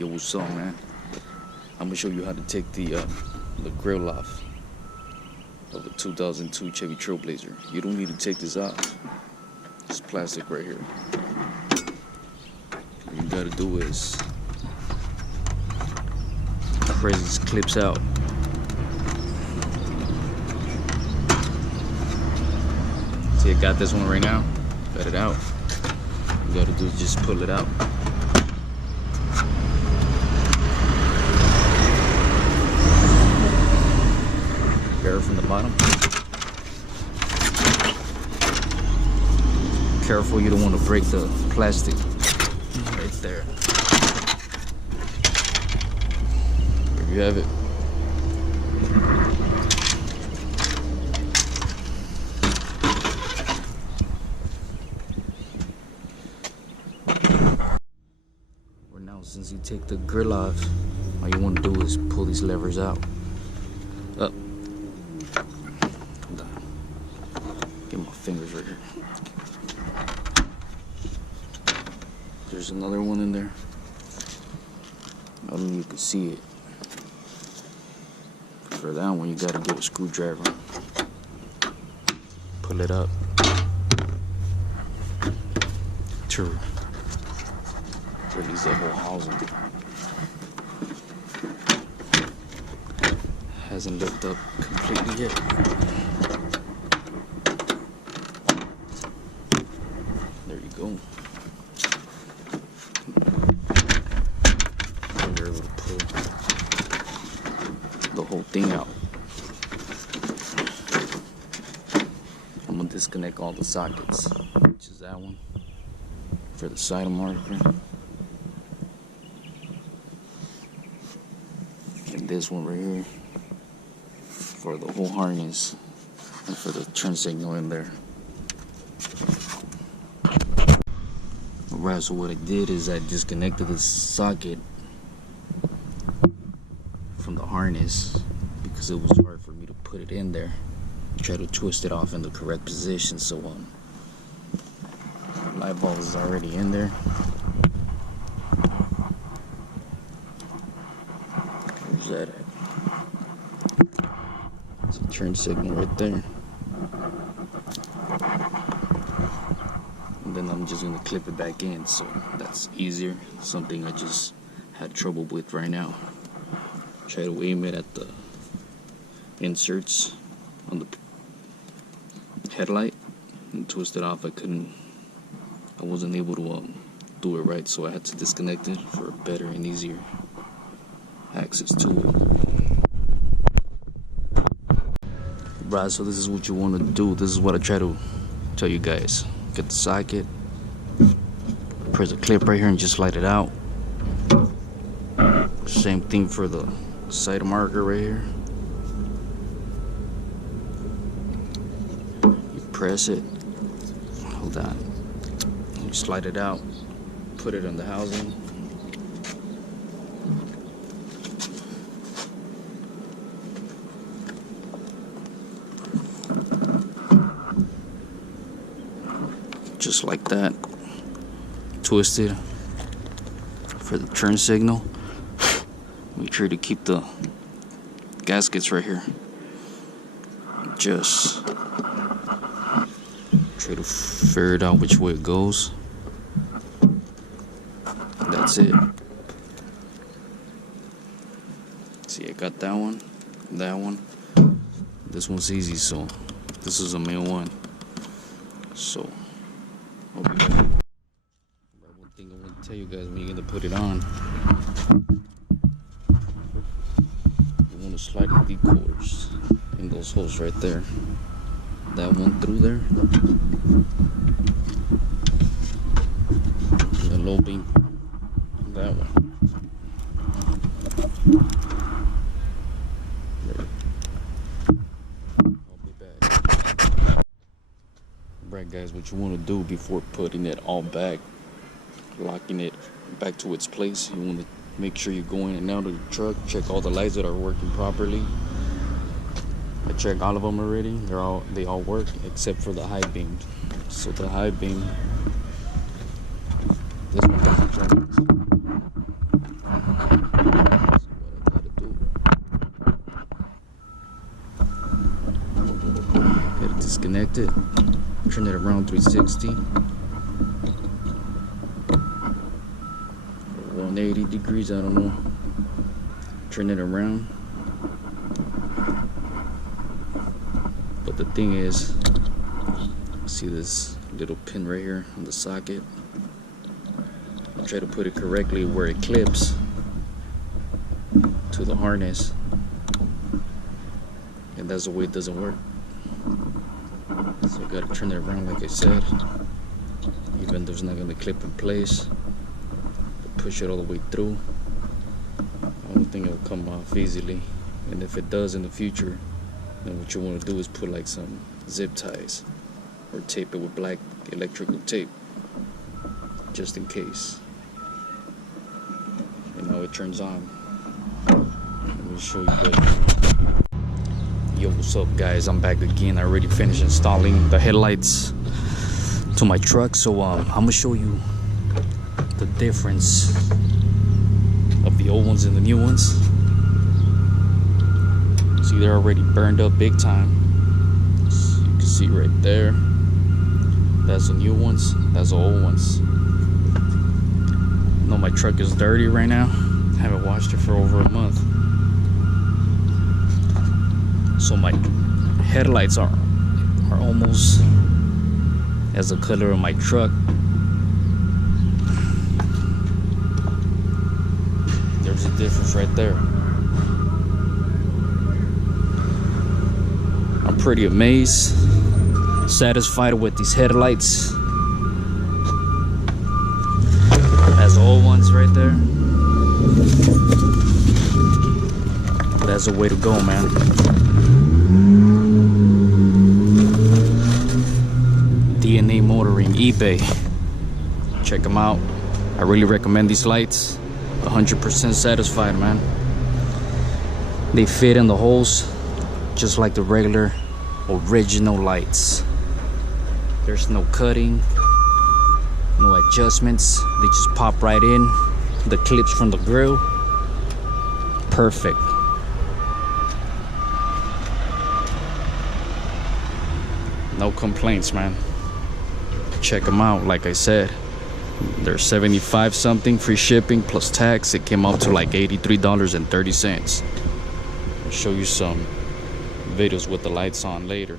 Yo, what's up, man? I'm gonna show you how to take the grill off of a 2002 Chevy Trailblazer. You don't need to take this off. It's plastic right here. What you gotta do is press these clips out. See, I got this one right now. Got it out. What you gotta do is just pull it out. Careful from the bottom. Careful, you don't want to break the plastic right there. There you have it. Now, since you take the grill off, all you want to do is pull these levers out. Up. Get my fingers right here. There's another one in there. I don't know if you can see it. For that one, you gotta get a screwdriver. Pull it up to release the whole housing. Hasn't lifted up completely yet. There you go. And you're able to pull the whole thing out. I'm gonna disconnect all the sockets, which is that one for the side marker, and this one right here for the whole harness and for the turn signal in there. Alright, so what I did is I disconnected the socket from the harness because it was hard for me to put it in there. Try to twist it off in the correct position. So light bulb is already in there. Where's that at? It's a turn signal right there. And then I'm just gonna clip it back in, so that's easier. Something I just had trouble with right now. Try to aim it at the inserts on the headlight and twist it off. I wasn't able to do it right, so I had to disconnect it for a better and easier access to it. Right, so this is what you want to do. This is what I try to tell you guys. Get the socket, press the clip right here and just slide it out. Same thing for the side marker right here. You press it, hold on, you slide it out, put it on the housing. Just like that. Twist it for the turn signal. Make sure to keep the gaskets right here. Just try to figure it out which way it goes. That's it. See, I got that one, that one. This one's easy, so this is the main one. So one thing I want to tell you guys when you're gonna put it on, you want to slide the decoders in those holes right there. That one through there, the low beam, that one. I'll be back. Right, guys, what you want to do before putting it all back, locking it back to its place, you want to make sure you go in and out of the truck, check all the lights that are working properly. I checked all of them already. They all work except for the high beam. So the high beam, this one doesn't turn. Disconnect it, turn it around 360, 180 degrees, I don't know. Turn it around. But the thing is, see this little pin right here on the socket? I'll try to put it correctly where it clips to the harness, and that's the way it doesn't work. So I gotta turn it around like I said, even though it's not gonna clip in place, but push it all the way through. I don't think it'll come off easily, and if it does in the future, then what you want to do is put like some zip ties or tape it with black electrical tape just in case. And now it turns on. Let me show you good. Yo, what's up guys, I'm back again. I already finished installing the headlights to my truck, so I'm gonna show you the difference of the old ones and the new ones. See, they're already burned up big time. So you can see right there, that's the new ones, that's the old ones. I know my truck is dirty right now. I haven't washed it for over a month. So my headlights are almost as the color of my truck. There's a difference right there. I'm pretty amazed, satisfied with these headlights. That's the old ones right there. That's the way to go, man. DNA Motoring, eBay. Check them out. I really recommend these lights. 100% satisfied, man. They fit in the holes just like the regular original lights. There's no cutting, no adjustments. They just pop right in. The clips from the grill, perfect. No complaints, man. Check them out. Like I said, they're 75 something, free shipping plus tax. It came out to like $83.30. I'll show you some videos with the lights on later.